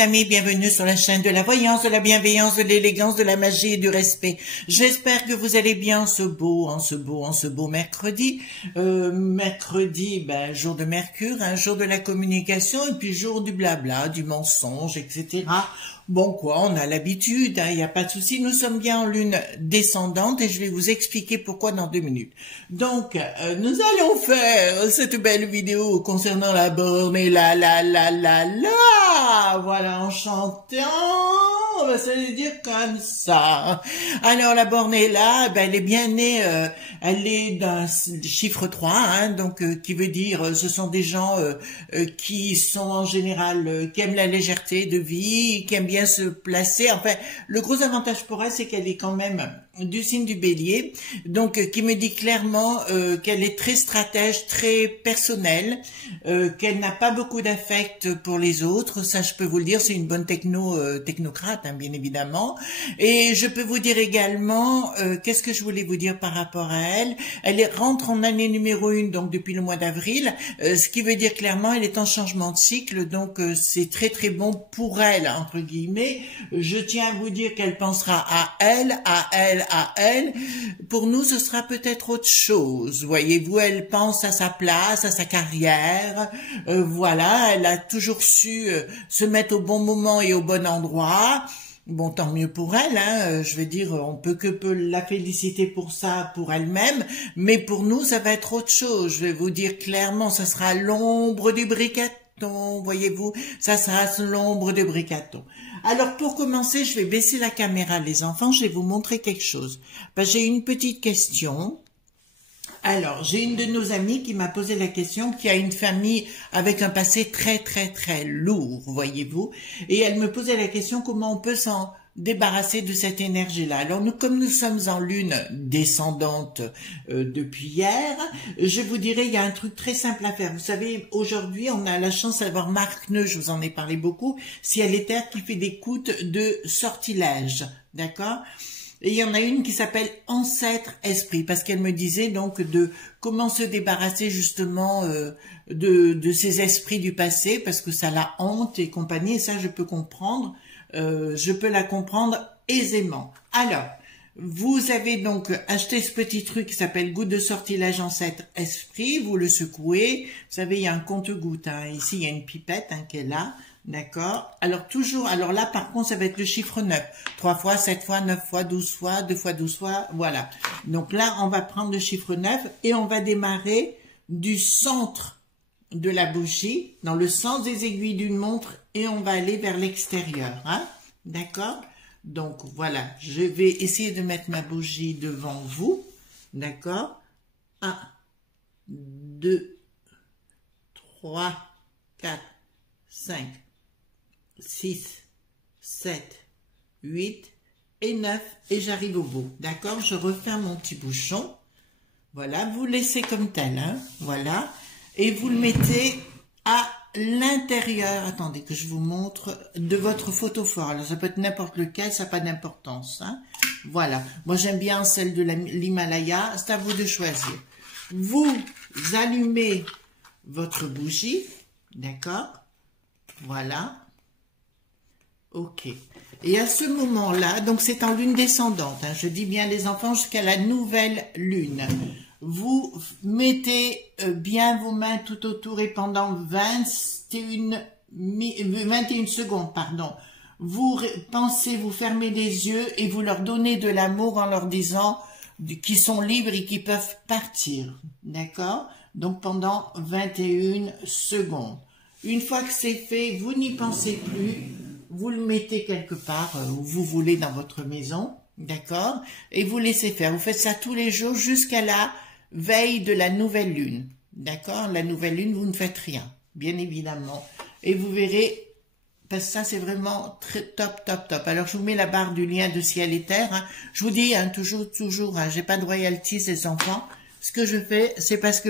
mes amis, bienvenue sur la chaîne de la voyance, de la bienveillance, de l'élégance, de la magie et du respect. J'espère que vous allez bien en ce beau mercredi. Mercredi, jour de Mercure, un jour de la communication et puis jour du blabla, du mensonge, etc. Bon quoi, on a l'habitude, il n'y a pas de souci. Nous sommes bien en lune descendante et je vais vous expliquer pourquoi dans 2 minutes. Donc, nous allons faire cette belle vidéo concernant la borne et voilà, en chantant, on va se le dire comme ça. Alors, la borne est là, elle est bien née, elle est d'un chiffre 3, donc qui veut dire, ce sont des gens qui sont en général, qui aiment la légèreté de vie, qui aiment bien se placer. Enfin, le gros avantage pour elle, c'est qu'elle est quand même du signe du Bélier, donc qui me dit clairement qu'elle est très stratège, très personnelle, qu'elle n'a pas beaucoup d'affect pour les autres. Ça, je peux vous le dire, c'est une bonne technocrate, bien évidemment. Et je peux vous dire également, qu'est-ce que je voulais vous dire par rapport à elle. Elle rentre en année numéro 1, donc depuis le mois d'avril, ce qui veut dire clairement, elle est en changement de cycle, donc c'est très très bon pour elle, entre guillemets. Je tiens à vous dire qu'elle pensera à elle. Pour nous, ce sera peut-être autre chose. Voyez-vous, elle pense à sa place, à sa carrière. Voilà, elle a toujours su se mettre au bon moment et au bon endroit. Bon, tant mieux pour elle, je veux dire, on peut la féliciter pour ça, pour elle-même, mais pour nous, ça va être autre chose. Je vais vous dire clairement, ça sera l'ombre du briqueton, voyez-vous, ça sera l'ombre du briqueton. Alors, pour commencer, je vais baisser la caméra, les enfants, je vais vous montrer quelque chose. J'ai une petite question. Alors, j'ai une de nos amies qui m'a posé la question, qui a une famille avec un passé très, très, très lourd, voyez-vous. Et elle me posait la question, comment on peut s'en débarrasser de cette énergie-là. Alors, comme nous sommes en lune descendante depuis hier, je vous dirais, il y a un truc très simple à faire. Vous savez, aujourd'hui, on a la chance d'avoir Marc Neu, je vous en ai parlé beaucoup, ciel et terre, qui fait des coutes de sortilège, d'accord ? Et il y en a une qui s'appelle Ancêtre Esprit, parce qu'elle me disait donc de comment se débarrasser justement de ces esprits du passé, parce que ça la hante et compagnie, et ça je peux comprendre, je peux la comprendre aisément. Alors, vous avez donc acheté ce petit truc qui s'appelle goutte de sortilège Ancêtre Esprit, vous le secouez, vous savez il y a un compte-gouttes, ici il y a une pipette qui est là. D'accord. Alors toujours, alors là par contre ça va être le chiffre 9. 3 fois, 7 fois, 9 fois, 12 fois, 2 fois 12 fois, voilà. Donc là on va prendre le chiffre 9 et on va démarrer du centre de la bougie, dans le sens des aiguilles d'une montre et on va aller vers l'extérieur. D'accord. Donc voilà, je vais essayer de mettre ma bougie devant vous. D'accord. 1, 2, 3, 4, 5, 6, 7, 8 et 9 et j'arrive au bout. D'accord? Je referme mon petit bouchon. Voilà, vous laissez comme tel, voilà. Et vous le mettez à l'intérieur, attendez que je vous montre, de votre photophore. Alors ça peut être n'importe lequel, ça n'a pas d'importance. Voilà, moi j'aime bien celle de l'Himalaya, c'est à vous de choisir. Vous allumez votre bougie, d'accord? Voilà. Ok. Et à ce moment-là, donc c'est en lune descendante, je dis bien les enfants jusqu'à la nouvelle lune. Vous mettez bien vos mains tout autour et pendant 21 secondes, pardon. Vous pensez, vous fermez les yeux et vous leur donnez de l'amour en leur disant qu'ils sont libres et qu'ils peuvent partir. D'accord? Donc pendant 21 secondes. Une fois que c'est fait, vous n'y pensez plus, vous le mettez quelque part où vous voulez dans votre maison, d'accord? Et vous laissez faire. Vous faites ça tous les jours jusqu'à la veille de la nouvelle lune, d'accord? La nouvelle lune, vous ne faites rien, bien évidemment. Et vous verrez, parce que ça c'est vraiment très top. Alors je vous mets la barre du lien de ciel et terre. Je vous dis, toujours, j'ai pas de royalties ces enfants. Ce que je fais, c'est parce que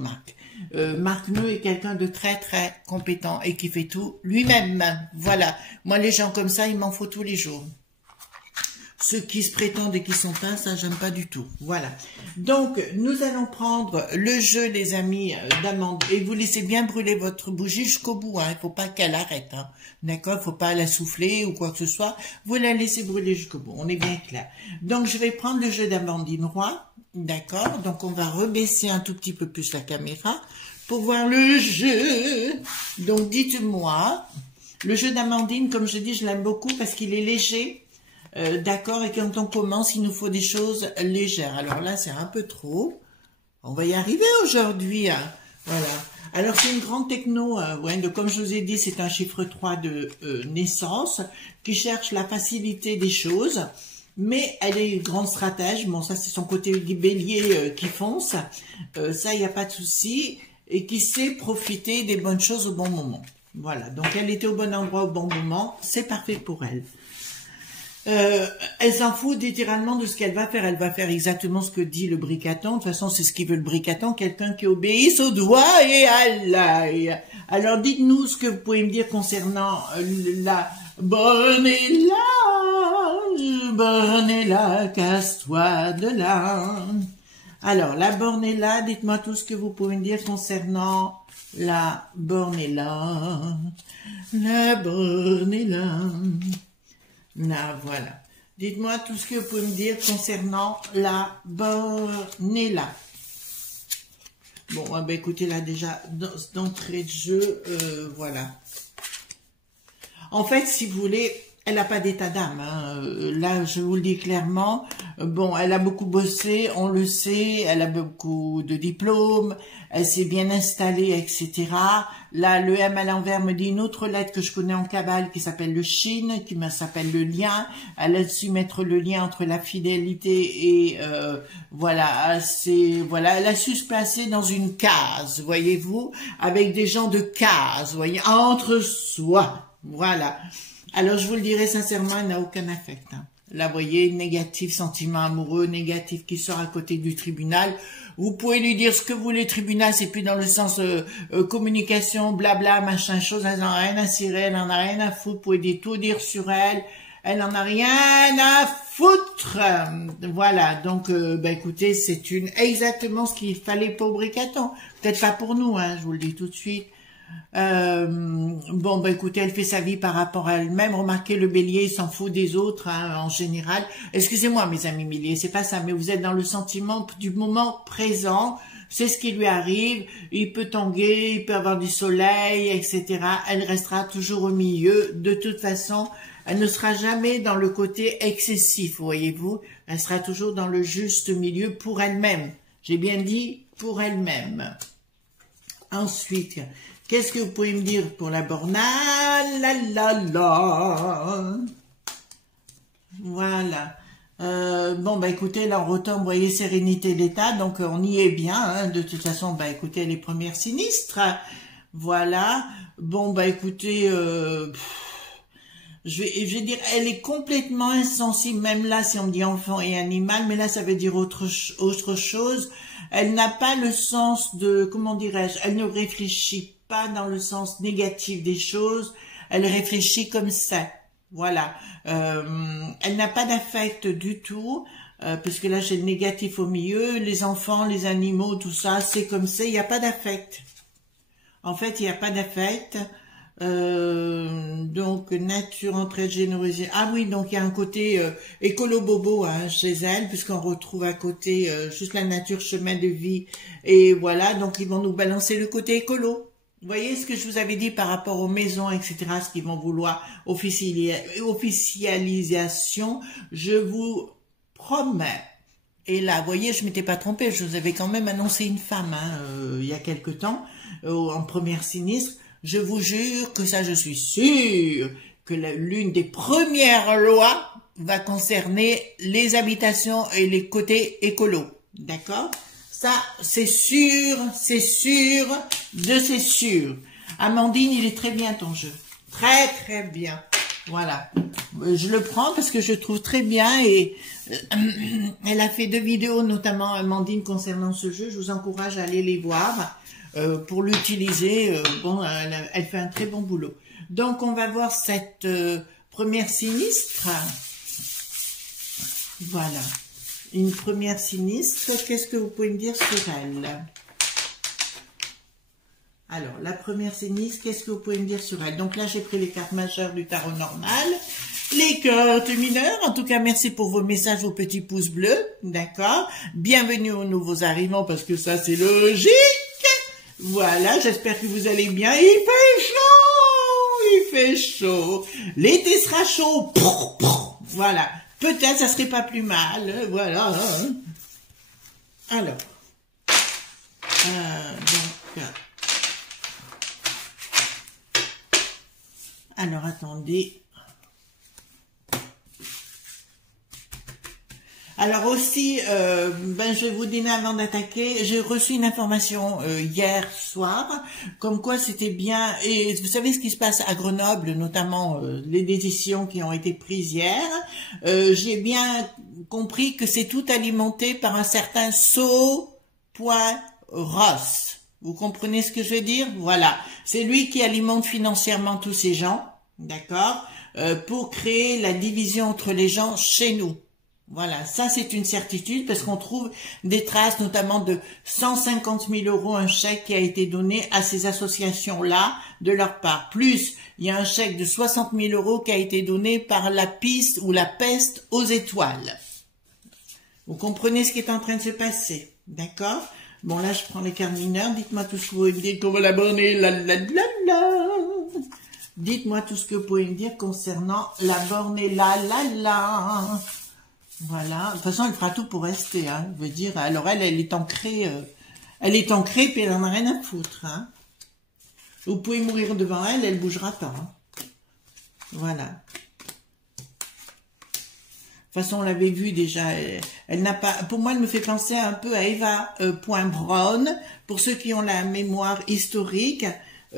Marc. Marc Neu est quelqu'un de très très compétent et qui fait tout lui-même. Voilà. Moi, les gens comme ça, il m'en faut tous les jours. ceux qui se prétendent et qui sont pas, ça j'aime pas du tout. Voilà. Donc nous allons prendre le jeu, les amis, d'amande, et vous laissez bien brûler votre bougie jusqu'au bout. Hein. Il faut pas qu'elle arrête. Hein. D'accord, faut pas la souffler ou quoi que ce soit. Vous la laissez brûler jusqu'au bout. On est bien clair. Donc je vais prendre le jeu d'Amandine Roy. D'accord. Donc on va rebaisser un tout petit peu plus la caméra pour voir le jeu. Donc dites-moi, le jeu d'Amandine, comme je dis, je l'aime beaucoup parce qu'il est léger. D'accord, et quand on commence, il nous faut des choses légères. Alors là, c'est un peu trop. On va y arriver aujourd'hui. Hein. Voilà. Alors, c'est une grande techno. Comme je vous ai dit, c'est un chiffre 3 de naissance qui cherche la facilité des choses. Mais elle est une grande stratège. Bon, ça, c'est son côté bélier qui fonce. Ça, il n'y a pas de souci. Et qui sait profiter des bonnes choses au bon moment. Voilà. Donc, elle était au bon endroit au bon moment. C'est parfait pour elle. Elle s'en fout littéralement de ce qu'elle va faire. Elle va faire exactement ce que dit le bricaton. De toute façon, c'est ce qu'il veut le bricaton, quelqu'un qui obéisse au doigt et à l'œil. Alors, dites-nous ce que vous pouvez me dire concernant la Bornella, casse-toi de là. Alors, la Bornella, dites-moi tout ce que vous pouvez me dire concernant la Bornella. La Bornella. Là, voilà. Dites-moi tout ce que vous pouvez me dire concernant la Bornella. Bon, ben écoutez, là déjà, d'entrée de jeu, voilà. En fait, si vous voulez, elle n'a pas d'état d'âme. Hein. Là, je vous le dis clairement. Bon, elle a beaucoup bossé, on le sait. Elle a beaucoup de diplômes. Elle s'est bien installée, etc. Là, le M à l'envers me dit une autre lettre que je connais en cabale qui s'appelle le Shin, qui s'appelle le lien. Elle a su mettre le lien entre la fidélité et voilà, elle a su se placer dans une case, voyez-vous, avec des gens de case, voyez, entre soi, voilà. Alors, je vous le dirai sincèrement, elle n'a aucun affect. Hein. Là, vous voyez, négatif, sentiment amoureux, négatif qui sort à côté du tribunal. Vous pouvez lui dire ce que vous voulez, tribunal, c'est plus dans le sens communication, blabla, machin, chose. Elle n'en a rien à cirer, elle n'en a rien à foutre. Vous pouvez tout dire sur elle. Elle n'en a rien à foutre. Voilà, donc, écoutez, c'est exactement ce qu'il fallait pour Bricaton. Peut-être pas pour nous, hein, je vous le dis tout de suite. Écoutez, elle fait sa vie par rapport à elle-même. Remarquez, le bélier, il s'en fout des autres, hein, en général. Excusez-moi, mes amis béliers, c'est pas ça, mais vous êtes dans le sentiment du moment présent. C'est ce qui lui arrive. Il peut tanguer, il peut avoir du soleil, etc. Elle restera toujours au milieu. De toute façon, elle ne sera jamais dans le côté excessif, voyez-vous. Elle sera toujours dans le juste milieu pour elle-même. J'ai bien dit pour elle-même. Ensuite, qu'est-ce que vous pouvez me dire pour la Bornella? Voilà. Écoutez, là, on retombe, vous voyez, sérénité d'état, donc on y est bien. Hein. De toute façon, écoutez, les premières sinistres. Voilà. Écoutez, je vais dire, elle est complètement insensible, même là, si on me dit enfant et animal, mais là, ça veut dire autre chose. Elle n'a pas le sens de, comment dirais-je, elle ne réfléchit pas dans le sens négatif des choses, elle réfléchit comme ça. Voilà. Elle n'a pas d'affect du tout, parce que là, j'ai le négatif au milieu, les enfants, les animaux, tout ça, c'est comme ça, il n'y a pas d'affect. En fait, il n'y a pas d'affect. Donc nature, entraide, générosité. Ah oui, donc il y a un côté écolo bobo hein, chez elle, puisqu'on retrouve à côté juste la nature, chemin de vie, et voilà, donc ils vont nous balancer le côté écolo. Vous voyez ce que je vous avais dit par rapport aux maisons, etc., ce qu'ils vont vouloir officialisation, je vous promets. Et là, vous voyez, je m'étais pas trompée, je vous avais quand même annoncé une femme hein, il y a quelque temps, en première sinistre. Je vous jure que ça, je suis sûre que l'une des premières lois va concerner les habitations et les côtés écolos. D'accord? Ça, c'est sûr de c'est sûr. Amandine, il est très bien ton jeu. Très, très bien. Voilà. Je le prends parce que je trouve très bien et elle a fait 2 vidéos, notamment Amandine, concernant ce jeu. Je vous encourage à aller les voir. Pour l'utiliser, elle fait un très bon boulot. Donc, on va voir cette première sinistre. Voilà. Une première sinistre, qu'est-ce que vous pouvez me dire sur elle? Alors, la première sinistre, qu'est-ce que vous pouvez me dire sur elle? Donc là, j'ai pris les cartes majeures du tarot normal, les cartes mineures. En tout cas, merci pour vos messages, vos petits pouces bleus, d'accord? Bienvenue aux nouveaux arrivants, parce que ça, c'est logique. Voilà, j'espère que vous allez bien. Il fait chaud, il fait chaud. L'été sera chaud. Voilà, peut-être ça serait pas plus mal. Voilà. Alors, donc... Alors, attendez. Alors aussi, je vais vous donner avant d'attaquer, j'ai reçu une information hier soir, comme quoi c'était bien, et vous savez ce qui se passe à Grenoble, notamment les décisions qui ont été prises hier, j'ai bien compris que c'est tout alimenté par un certain Sopoiros. Vous comprenez ce que je veux dire? Voilà, c'est lui qui alimente financièrement tous ces gens, d'accord, pour créer la division entre les gens chez nous. Voilà, ça c'est une certitude parce qu'on trouve des traces notamment de 150 000 €, un chèque qui a été donné à ces associations-là de leur part. Plus, il y a un chèque de 60 000 € qui a été donné par la piste ou la peste aux étoiles. Vous comprenez ce qui est en train de se passer, d'accord? Bon, là, je prends les cartes mineures. Dites-moi tout ce que vous pouvez me dire qu'on va l'abonner. Dites-moi tout ce que vous pouvez me dire concernant la bornée. Voilà. De toute façon, elle fera tout pour rester. Hein. Je veux dire, alors elle est ancrée. Elle est ancrée, puis elle en a rien à foutre. Hein. Vous pouvez mourir devant elle, elle bougera pas. Hein. Voilà. De toute façon, on l'avait vu déjà, elle n'a pas, pour moi, elle me fait penser un peu à Eva Brown. Pour ceux qui ont la mémoire historique,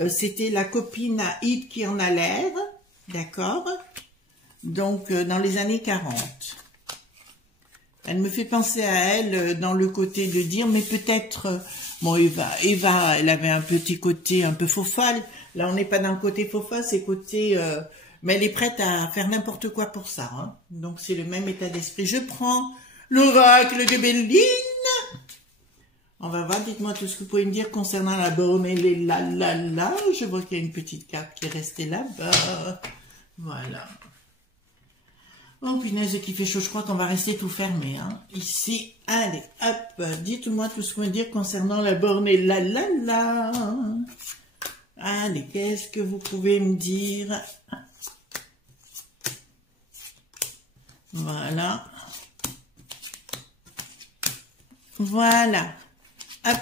c'était la copine à Hit qui en a l'air, d'accord? Donc, dans les années 40. Elle me fait penser à elle dans le côté de dire, mais peut-être, bon, Eva, elle avait un petit côté un peu faux folle. Là, on n'est pas dans le côté faux folle, c'est côté... mais elle est prête à faire n'importe quoi pour ça. Hein. Donc, c'est le même état d'esprit. Je prends l'oracle de Béline. On va voir, dites-moi tout ce que vous pouvez me dire concernant la bornée. Je vois qu'il y a une petite carte qui est restée là-bas. Voilà. Oh, punaise, qu'il fait chaud. Je crois qu'on va rester tout fermé. Hein. Ici, allez, hop. Dites-moi tout ce que vous pouvez me dire concernant la bornée. Allez, qu'est-ce que vous pouvez me dire? Voilà. Voilà. Hop.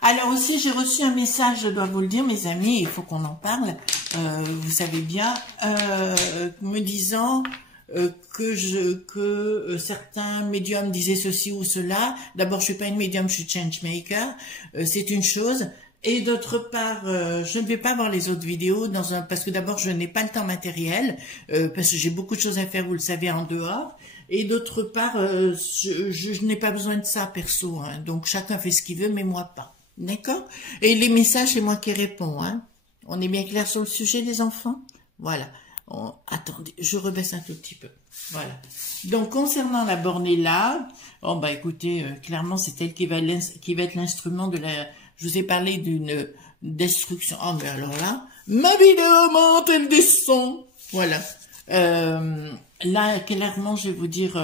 Alors aussi, j'ai reçu un message, je dois vous le dire, mes amis, il faut qu'on en parle, vous savez bien, me disant que certains médiums disaient ceci ou cela. D'abord, je suis pas une médium, je suis changemaker, c'est une chose. Et d'autre part, je ne vais pas voir les autres vidéos parce que d'abord je n'ai pas le temps matériel, parce que j'ai beaucoup de choses à faire, vous le savez, en dehors. Et d'autre part, je n'ai pas besoin de ça perso, hein. Donc chacun fait ce qu'il veut, mais moi pas. D'accord? Et les messages, c'est moi qui réponds. Hein. On est bien clair sur le sujet, les enfants? Voilà. Attendez, je rebaisse un tout petit peu. Voilà. Donc, concernant la bornée là, bon, bah écoutez, clairement, c'est elle qui va être l'instrument de la... Je vous ai parlé d'une destruction. Oh, mais alors là, ma vidéo monte, elle descend. Voilà. Là, clairement, je vais vous dire,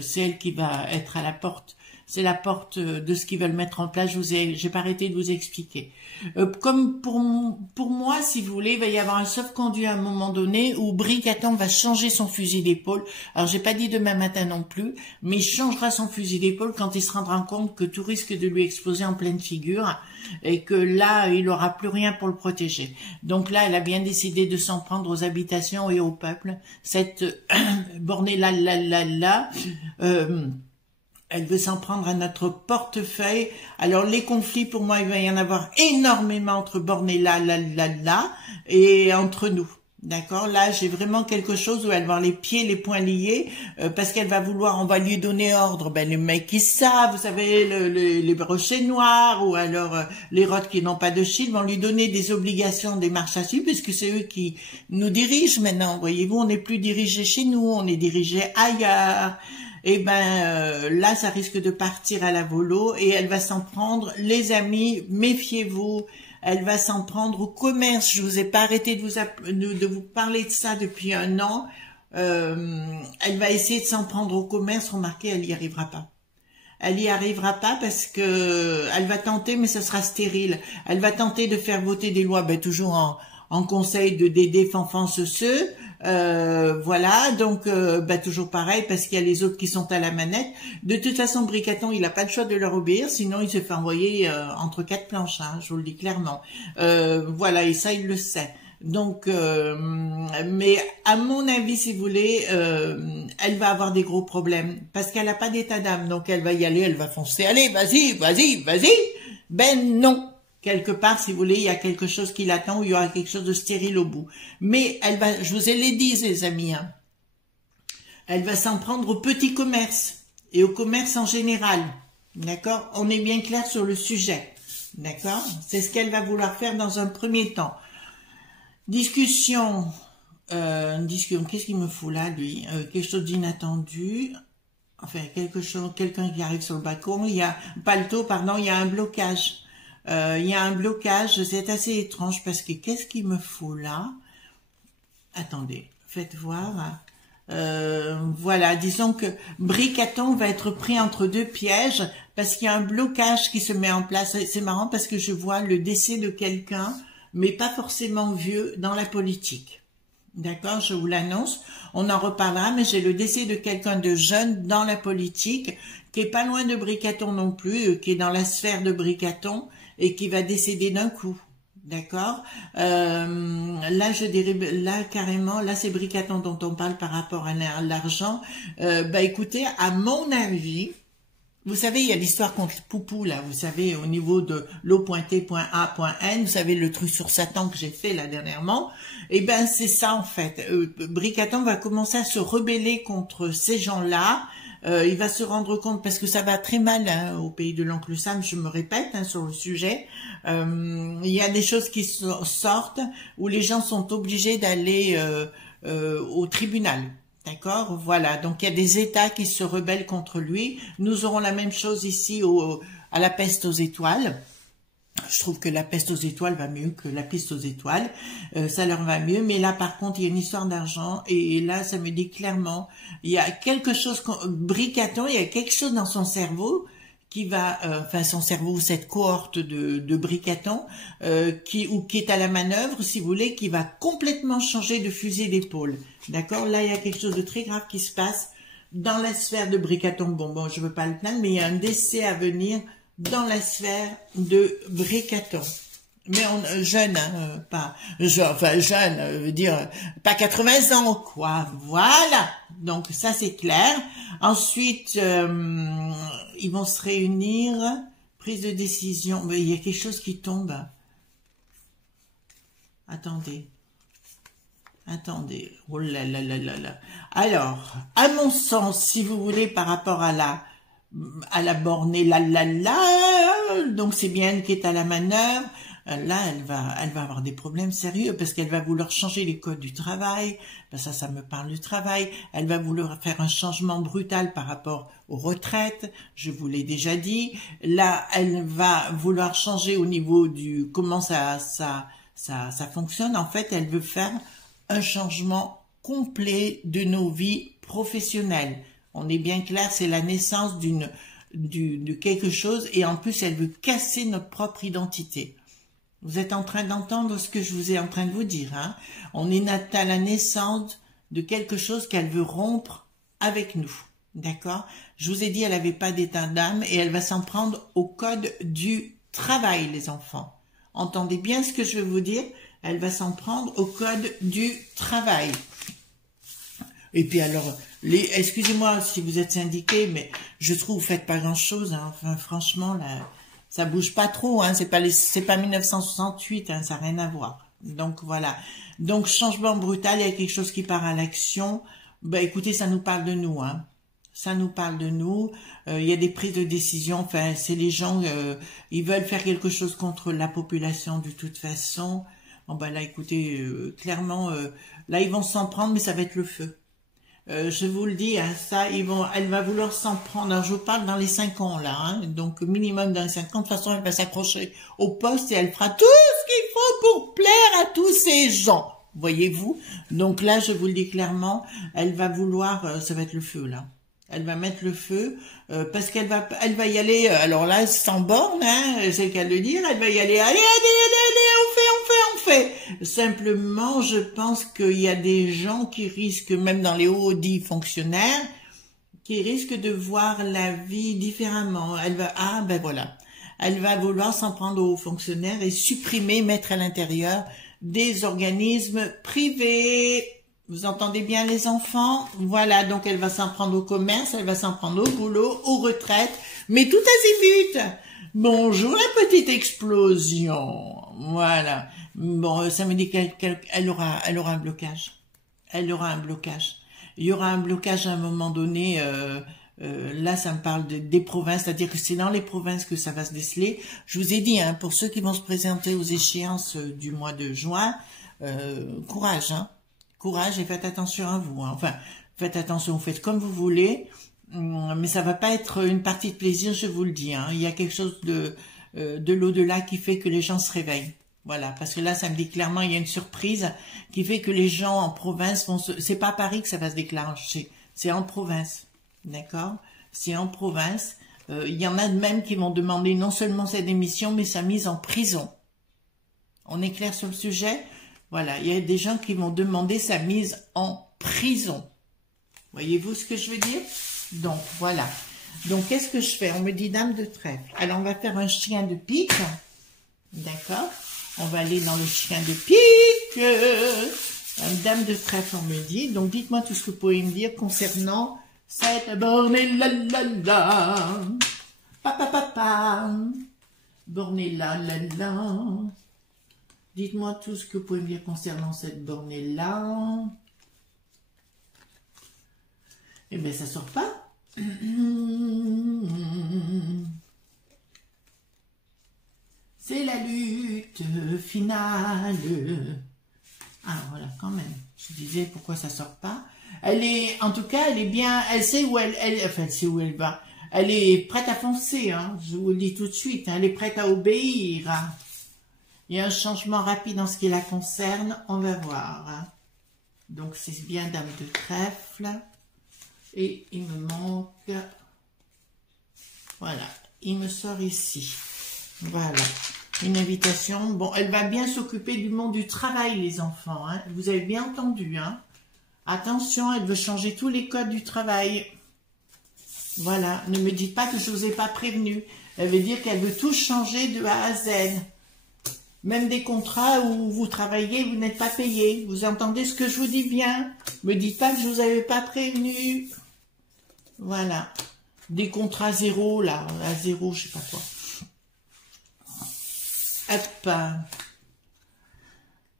c'est elle qui va être à la porte. C'est la porte de ce qu'ils veulent mettre en place. J'ai pas arrêté de vous expliquer. Comme pour moi, si vous voulez, il va y avoir un sauf-conduit à un moment donné où Bricatan va changer son fusil d'épaule. Alors, j'ai pas dit demain matin non plus, mais il changera son fusil d'épaule quand il se rendra compte que tout risque de lui exploser en pleine figure et que là, il aura plus rien pour le protéger. Donc là, elle a bien décidé de s'en prendre aux habitations et au peuple. Cette bornée là. Elle veut s'en prendre à notre portefeuille. Alors, les conflits, pour moi, il va y en avoir énormément entre bornée là, et entre nous. D'accord? Là, j'ai vraiment quelque chose où elle va avoir les pieds, les poings liés, parce qu'elle va vouloir, on va lui donner ordre. Ben, les mecs qui savent, vous savez, les brochets noirs, ou alors les rottes qui n'ont pas de shield, vont lui donner des obligations, des marches à suivre, puisque c'est eux qui nous dirigent maintenant. Voyez-vous, on n'est plus dirigé chez nous, on est dirigé ailleurs. et là, ça risque de partir à la volo et elle va s'en prendre. Les amis, méfiez-vous. Elle va s'en prendre au commerce. Je vous ai pas arrêté de vous parler de ça depuis un an. Elle va essayer de s'en prendre au commerce. Remarquez, elle y arrivera pas. Elle y arrivera pas parce que elle va tenter, mais ce sera stérile. Elle va tenter de faire voter des lois, toujours en conseil des défenseurs ceux. Voilà, donc toujours pareil, parce qu'il y a les autres qui sont à la manette. De toute façon, Bricaton, il n'a pas le choix de leur obéir, sinon il se fait envoyer entre quatre planches, hein, je vous le dis clairement. Voilà, et ça, il le sait. Donc, mais à mon avis, si vous voulez, elle va avoir des gros problèmes, parce qu'elle n'a pas d'état d'âme, donc elle va y aller, elle va foncer. Allez, vas-y, vas-y, vas-y. Ben non. Quelque part, si vous voulez, il y a quelque chose qui l'attend, ou il y aura quelque chose de stérile au bout. Mais elle va, je vous ai les dit, les amis, hein, elle va s'en prendre au petit commerce et au commerce en général. D'accord? On est bien clair sur le sujet. D'accord? C'est ce qu'elle va vouloir faire dans un premier temps. Discussion. Qu'est-ce qu'il me fout là, lui? Quelque chose d'inattendu. Enfin, quelqu'un qui arrive sur le balcon. Il y a, il y a un blocage. Il y a un blocage, c'est assez étrange parce que qu'est-ce qu'il me faut là? Attendez, faites voir. Voilà, disons que Bricaton va être pris entre deux pièges parce qu'il y a un blocage qui se met en place. C'est marrant parce que je vois le décès de quelqu'un, mais pas forcément vieux, dans la politique. D'accord, je vous l'annonce. On en reparlera, mais j'ai le décès de quelqu'un de jeune dans la politique, qui est pas loin de Bricaton non plus, qui est dans la sphère de Bricaton, et qui va décéder d'un coup, d'accord. Là, je dirais, là carrément, là c'est Bricaton dont on parle par rapport à l'argent. Écoutez, à mon avis, vous savez, il y a l'histoire contre Poupou là, vous savez, au niveau de l'O.T.A.N, vous savez le truc sur Satan que j'ai fait là dernièrement. C'est ça en fait. Bricaton va commencer à se rebeller contre ces gens-là. Il va se rendre compte, parce que ça va très mal hein, au pays de l'oncle Sam, je me répète hein, sur le sujet, il y a des choses qui sortent où les gens sont obligés d'aller au tribunal. D'accord, voilà. Donc il y a des États qui se rebellent contre lui. Nous aurons la même chose ici à la peste aux étoiles. Je trouve que la peste aux étoiles va mieux que la piste aux étoiles. Ça leur va mieux. Mais là, par contre, il y a une histoire d'argent. Et là, ça me dit clairement, il y a quelque chose, Bricaton, il y a quelque chose dans son cerveau qui va, son cerveau, cette cohorte de Bricaton, qui est à la manœuvre, si vous voulez, qui va complètement changer de fusil d'épaule. D'accord? Là, il y a quelque chose de très grave qui se passe dans la sphère de Bricaton. Bon, je veux pas le plaindre, mais il y a un décès à venir dans la sphère de Bricaton. Mais jeune, hein, jeune, veut dire pas 80 ans, quoi. Voilà. Donc ça c'est clair. Ensuite, ils vont se réunir, prise de décision. Mais il y a quelque chose qui tombe. Attendez. Oh là là là là là. Alors, à mon sens, si vous voulez, par rapport à la bornée, donc c'est bien elle qui est à la manœuvre. Là, elle va avoir des problèmes sérieux parce qu'elle va vouloir changer les codes du travail. Ça me parle du travail. Elle va vouloir faire un changement brutal par rapport aux retraites. Je vous l'ai déjà dit. Là, elle va vouloir changer au niveau du comment ça fonctionne. En fait, elle veut faire un changement complet de nos vies professionnelles. On est bien clair, c'est la naissance de quelque chose et en plus, elle veut casser notre propre identité. Vous êtes en train d'entendre ce que je vous ai en train de vous dire. Hein? On est à la naissance de quelque chose qu'elle veut rompre avec nous. D'accord? Je vous ai dit, elle n'avait pas d'état d'âme et elle va s'en prendre au code du travail, les enfants. Entendez bien ce que je veux vous dire? Elle va s'en prendre au code du travail. Et puis alors, excusez-moi si vous êtes syndiqués, mais je trouve que vous faites pas grand-chose. Hein. Enfin, franchement, là, ça bouge pas trop. Hein. C'est pas 1968, hein, ça n'a rien à voir. Donc voilà. Donc changement brutal, il y a quelque chose qui part à l'action. Écoutez, ça nous parle de nous. Hein. Ça nous parle de nous. Il y a des prises de décision. Enfin, c'est les gens, ils veulent faire quelque chose contre la population de toute façon. Bon là, écoutez, clairement, là ils vont s'en prendre, mais ça va être le feu. Je vous le dis, hein, ça, elle va vouloir s'en prendre. Alors, je vous parle dans les 5 ans, là, hein, donc minimum dans les 5 ans. De toute façon, elle va s'accrocher au poste et elle fera tout ce qu'il faut pour plaire à tous ces gens. Voyez-vous? Donc là, je vous le dis clairement, elle va vouloir, ça va être le feu, là. Elle va mettre le feu, parce qu'elle va y aller, alors là, sans borne, hein, c'est le cas de le dire, elle va y aller, allez, on fait. Simplement, je pense qu'il y a des gens qui risquent, même dans les hauts-dits fonctionnaires, qui risquent de voir la vie différemment. Ben voilà. Elle va vouloir s'en prendre aux fonctionnaires et supprimer, mettre à l'intérieur des organismes privés. Vous entendez bien les enfants? Voilà, donc elle va s'en prendre au commerce, elle va s'en prendre au boulot, aux retraites, mais tout azimut. Bonjour la petite explosion. Voilà. Bon, ça me dit qu'elle aura un blocage. Elle aura un blocage. Il y aura un blocage à un moment donné. Là, ça me parle des provinces, c'est-à-dire que c'est dans les provinces que ça va se déceler. Je vous ai dit, hein, pour ceux qui vont se présenter aux échéances du mois de juin, courage, hein. Courage et faites attention à vous. Hein. Enfin, faites attention, faites comme vous voulez, mais ça va pas être une partie de plaisir, je vous le dis. Hein. Il y a quelque chose de l'au-delà qui fait que les gens se réveillent. Voilà, parce que là, ça me dit clairement, il y a une surprise qui fait que les gens en province vont se... C'est pas à Paris que ça va se déclencher, c'est en province, d'accord? C'est en province. Il y en a de même qui vont demander non seulement sa démission, mais sa mise en prison. On est clair sur le sujet? Voilà, il y a des gens qui vont demander sa mise en prison. Voyez-vous ce que je veux dire? Donc, voilà. Donc, qu'est-ce que je fais? On me dit dame de trèfle. Alors, on va faire un chien de pique. D'accord? On va aller dans le chien de pique. Dame de trèfle, on me dit. Donc, dites-moi tout ce que vous pouvez me dire concernant cette bornée la la la. Papa papa. Bornée la la la. Dites-moi tout ce que vous pouvez me dire concernant cette bornée-là. Eh bien, ça sort pas. C'est la lutte finale. Ah, voilà, quand même. Je disais pourquoi ça sort pas. Elle est, en tout cas, elle est bien, elle sait où enfin, elle sait où elle va. Elle est prête à foncer, hein. Je vous le dis tout de suite. Hein. Elle est prête à obéir. Hein. Il y a un changement rapide en ce qui la concerne, on va voir. Hein. Donc, c'est bien dame de trèfle. Et il me manque... Voilà, il me sort ici. Voilà, une invitation. Bon, elle va bien s'occuper du monde du travail, les enfants. Hein. Vous avez bien entendu. Hein. Attention, elle veut changer tous les codes du travail. Voilà, ne me dites pas que je ne vous ai pas prévenu. Elle veut dire qu'elle veut tout changer de A à Z. Même des contrats où vous travaillez, vous n'êtes pas payé. Vous entendez ce que je vous dis bien? Me dites pas que je vous avais pas prévenu. Voilà. Des contrats zéro, là. À zéro, je sais pas quoi. Hop.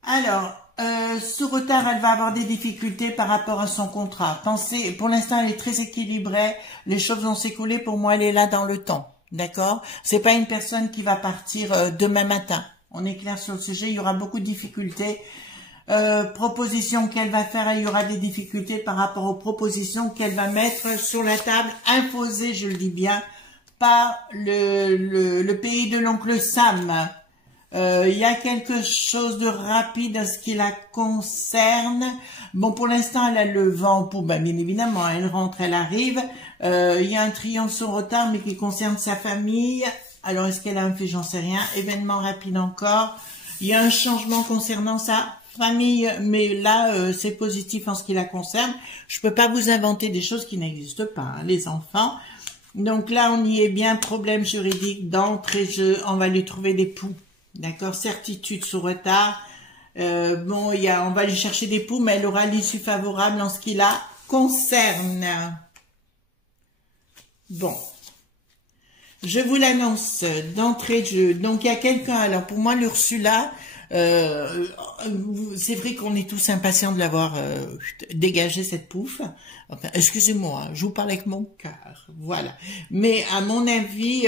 Alors, ce retard, elle va avoir des difficultés par rapport à son contrat. Pensez, pour l'instant, elle est très équilibrée. Les choses vont s'écouler. Pour moi, elle est là dans le temps. D'accord? C'est pas une personne qui va partir demain matin. On est clair sur le sujet, il y aura beaucoup de difficultés. Propositions qu'elle va faire, il y aura des difficultés par rapport aux propositions qu'elle va mettre sur la table, imposées, je le dis bien, par le pays de l'oncle Sam. Il y a quelque chose de rapide à ce qui la concerne. Bon, pour l'instant, elle a le vent en poupe, bien évidemment, elle rentre, elle arrive. Il y a un triomphe sur retard, mais qui concerne sa famille. Alors, est-ce qu'elle a un fait? J'en sais rien. Événement rapide encore. Il y a un changement concernant sa famille, mais là, c'est positif en ce qui la concerne. Je peux pas vous inventer des choses qui n'existent pas, hein, les enfants. Donc là, on y est bien. Problème juridique d'entrée jeu. On va lui trouver des poux. D'accord? Certitude sur retard. Bon, on va lui chercher des poux, mais elle aura l'issue favorable en ce qui la concerne. Bon. Je vous l'annonce d'entrée de jeu. Donc, il y a quelqu'un, alors pour moi, l'Ursula, c'est vrai qu'on est tous impatients de l'avoir dégagé, cette pouffe. Enfin, excusez-moi, je vous parle avec mon cœur. Voilà. Mais à mon avis,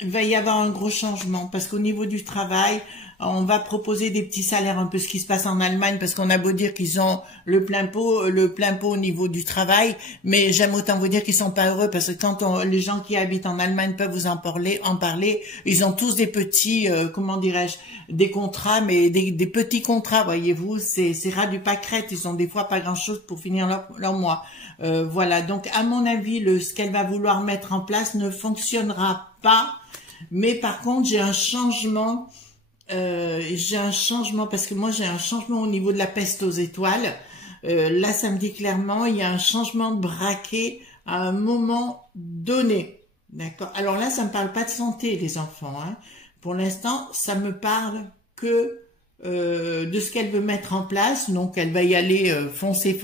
il va y avoir un gros changement parce qu'au niveau du travail, on va proposer des petits salaires, un peu ce qui se passe en Allemagne, parce qu'on a beau dire qu'ils ont le plein pot au niveau du travail, mais j'aime autant vous dire qu'ils sont pas heureux, parce que quand les gens qui habitent en Allemagne peuvent vous en parler, ils ont tous des petits, comment dirais-je, des contrats, mais des petits contrats, voyez-vous, c'est ras du pâquerette, ils ont des fois pas grand-chose pour finir leur mois. Voilà, donc à mon avis, ce qu'elle va vouloir mettre en place ne fonctionnera pas, mais par contre, j'ai un changement parce que moi j'ai un changement au niveau de la peste aux étoiles. Là, ça me dit clairement, il y a un changement de braquet à un moment donné. D'accord. Alors là, ça me parle pas de santé, les enfants, hein. Pour l'instant, ça me parle que de ce qu'elle veut mettre en place. Donc, elle va y aller foncer,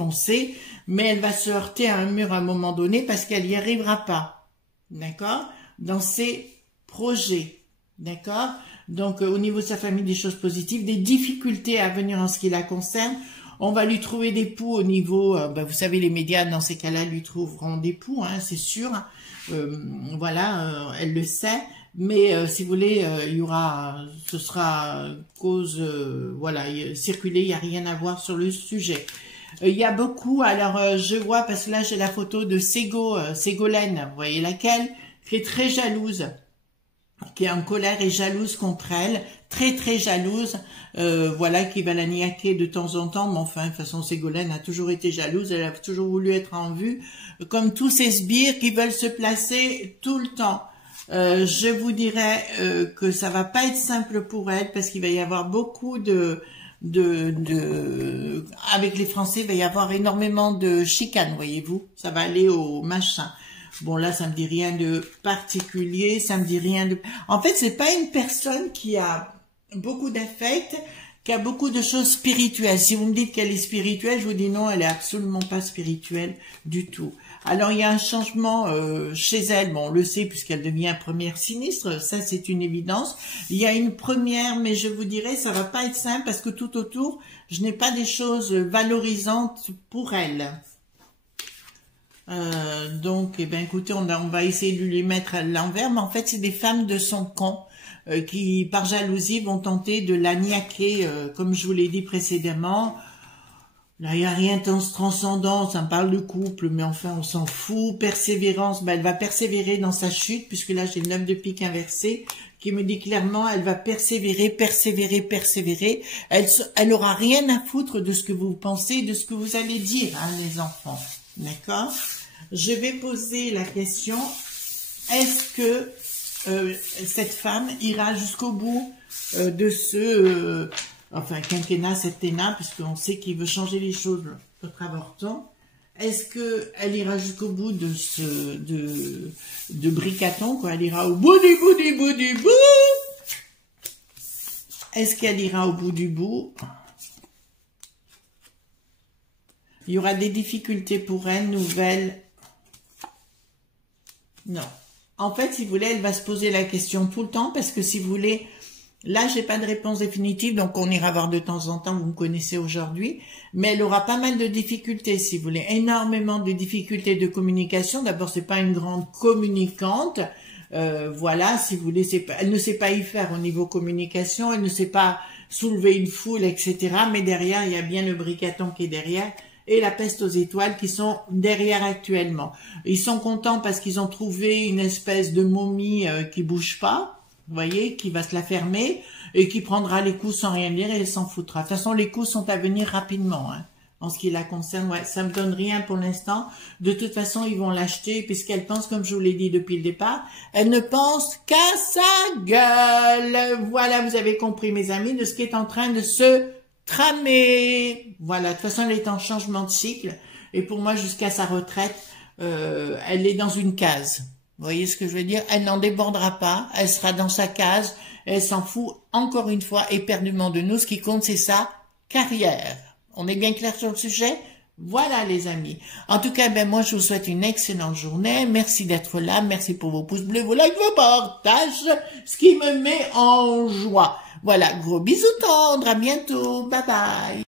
mais elle va se heurter à un mur à un moment donné parce qu'elle n'y arrivera pas. D'accord. Dans ses projets. D'accord. Donc, au niveau de sa famille, des choses positives, des difficultés à venir en ce qui la concerne. On va lui trouver des poux au niveau, vous savez, les médias, dans ces cas-là, lui trouveront des poux, hein, c'est sûr. Voilà, elle le sait. Mais si vous voulez, ce sera cause, voilà, circuler, il n'y a rien à voir sur le sujet. Il y a beaucoup, alors je vois, parce que là j'ai la photo de Ségolène, vous voyez laquelle, qui est très jalouse, qui est en colère et jalouse contre elle, très jalouse, voilà, qui va la niaquer de temps en temps, mais enfin, de toute façon, Ségolène a toujours été jalouse, elle a toujours voulu être en vue, comme tous ces sbires qui veulent se placer tout le temps. Je vous dirais que ça va pas être simple pour elle, parce qu'il va y avoir beaucoup avec les Français, il va y avoir énormément de chicanes, voyez-vous, ça va aller au machin. Bon, là, ça me dit rien de particulier, ça me dit rien de... En fait, c'est pas une personne qui a beaucoup d'affect, qui a beaucoup de choses spirituelles. Si vous me dites qu'elle est spirituelle, je vous dis non, elle est absolument pas spirituelle du tout. Alors, il y a un changement chez elle, bon, on le sait puisqu'elle devient première sinistre, ça c'est une évidence. Il y a une première, mais je vous dirais, ça va pas être simple parce que tout autour, je n'ai pas des choses valorisantes pour elle. Donc, eh ben, écoutez, on va essayer de lui mettre à l'envers, mais en fait, c'est des femmes de son camp qui, par jalousie, vont tenter de la niaquer, comme je vous l'ai dit précédemment. Là, il n'y a rien de transcendant, ça me parle de couple, mais enfin, on s'en fout. Persévérance, ben, elle va persévérer dans sa chute, puisque là, j'ai le 9 de pique inversé, qui me dit clairement, elle va persévérer. Elle aura rien à foutre de ce que vous pensez, de ce que vous allez dire, hein, les enfants. D'accord? Je vais poser la question, est-ce que cette femme ira jusqu'au bout de ce... enfin, quinquennat, septennat, puisqu'on sait qu'il veut changer les choses, notre avorton. Est-ce qu'elle ira jusqu'au bout de bricaton, quoi? Elle ira au bout du bout. Est-ce qu'elle ira au bout du bout? Il y aura des difficultés pour elle, nouvelles. Non. En fait, si vous voulez, elle va se poser la question tout le temps, parce que si vous voulez... Là, j'ai pas de réponse définitive, donc on ira voir de temps en temps, vous me connaissez aujourd'hui, mais elle aura pas mal de difficultés, si vous voulez, énormément de difficultés de communication. D'abord, c'est pas une grande communicante, voilà, si vous voulez, elle ne sait pas y faire au niveau communication, elle ne sait pas soulever une foule, etc. Mais derrière, il y a bien le bricaton qui est derrière, et la peste aux étoiles qui sont derrière actuellement. Ils sont contents parce qu'ils ont trouvé une espèce de momie qui bouge pas, vous voyez, qui va se la fermer et qui prendra les coups sans rien dire et elle s'en foutra. De toute façon, les coups sont à venir rapidement, hein. En ce qui la concerne, ouais, ça me donne rien pour l'instant. De toute façon, ils vont l'acheter puisqu'elle pense, comme je vous l'ai dit depuis le départ, elle ne pense qu'à sa gueule. Voilà, vous avez compris, mes amis, de ce qui est en train de se tramer. Voilà, de toute façon, elle est en changement de cycle. Et pour moi, jusqu'à sa retraite, elle est dans une case. Vous voyez ce que je veux dire? Elle n'en débordera pas, elle sera dans sa case, elle s'en fout encore une fois éperdument de nous. Ce qui compte, c'est sa carrière. On est bien clair sur le sujet? Voilà, les amis. En tout cas, ben moi, je vous souhaite une excellente journée. Merci d'être là, merci pour vos pouces bleus, vos likes, vos partages, ce qui me met en joie. Voilà, gros bisous tendres, à bientôt, bye bye.